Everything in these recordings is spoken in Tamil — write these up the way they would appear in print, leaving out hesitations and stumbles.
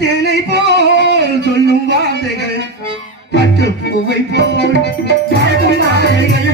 தேனை போல் சொல்லும் வார்த்தைகள் பட்டு பூவை போல் பாடும் வார்த்தைகள்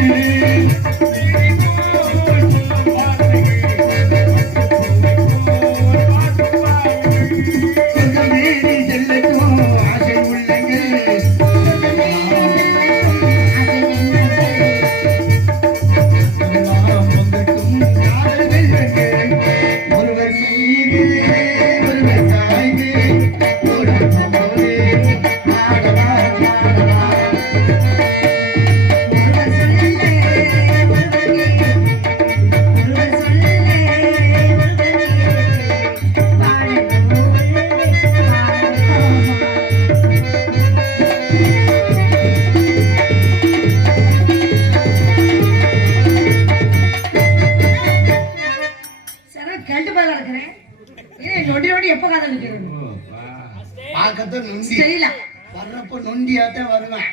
நொண்டியாத்தான் வருவேன்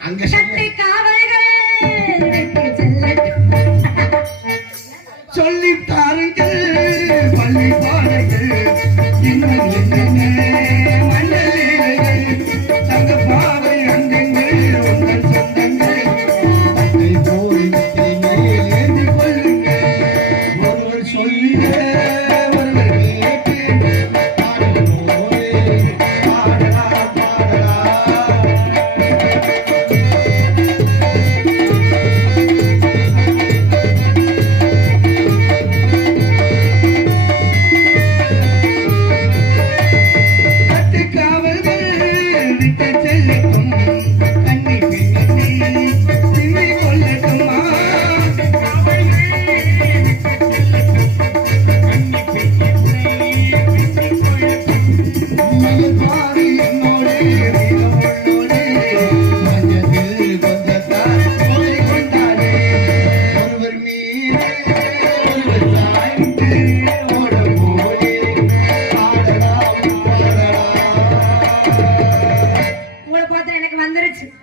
அங்க சொல்லி தாருங்கள் பள்ளி பாடங்கள் இன்னும் மண்டலிகள் தங்க பாவை அங்கங்கள் உங்கள் சொந்தங்கள் தந்தை போய் ஏந்தி கொள்ளுங்கள் ஒருவர் சொல்ல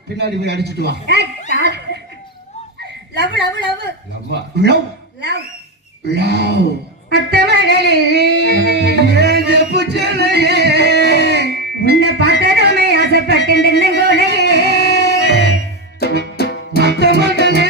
பின்னாடி போய் அடிச்சிட்டு வா. Love love love love love love love அத்தமகளே ஏஞ்ச புச்சலையே உன்னை பார்த்ததுமே ஆசைப்பட்டேன் தென்னங்கோலையே அத்தமகளே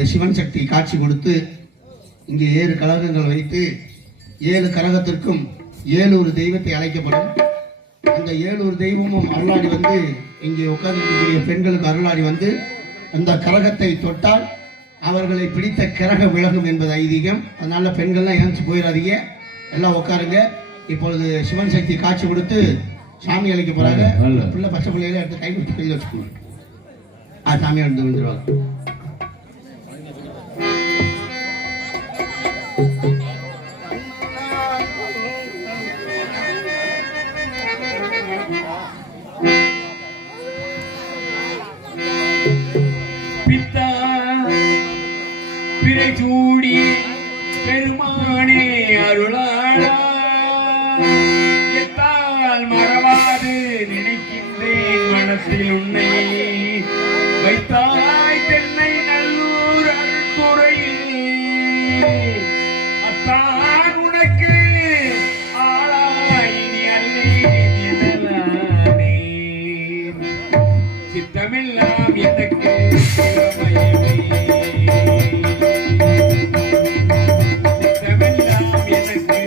இப்பொழுது சிவன் சக்தி காட்சி கொடுத்து இங்கே 7 கலகங்கள் வைத்து 7 கரகத்திற்கும் 7 ஒரு தெய்வத்தை அழைக்கப்படும். அந்த 7 ஒரு தெய்வமும் அருளாடி வந்து இங்கே உட்கார்ந்திருக்கக்கூடிய பெண்களுக்கு அருளாடி வந்து அந்த கரகத்தை தொட்டால் அவர்களை பிடித்த கிரக விலகும் என்பது ஐதீகம். அதனால பெண்கள்லாம் ஏஞ்சி போயிடாதீங்க, எல்லாம் உட்காருங்க. இப்பொழுது சிவன் சக்தி காட்சி கொடுத்து சாமி அழைக்க போறாங்க. பிள்ளை பச்சை பிள்ளைகளை எடுத்து கை கொடுத்து கையில் வச்சுக்கணும். சாமி எடுத்து வந்துடுவாங்க. பித்தா பிறை சூடி பெருமானே அருளாளா, எத்தால் மறவாது நினைக்கின்றேன் மனத்தில் உன்னை, வைத்தாய் தென்னை நல்லூர் அருள்துறையில், அத்தான் உனக்கு ஆளாய் நீ அல்லேன் எனலானே, சித்தமெல்லாம் எனக்கு சிவமயமே, சித்தமெல்லாம் எனக்கு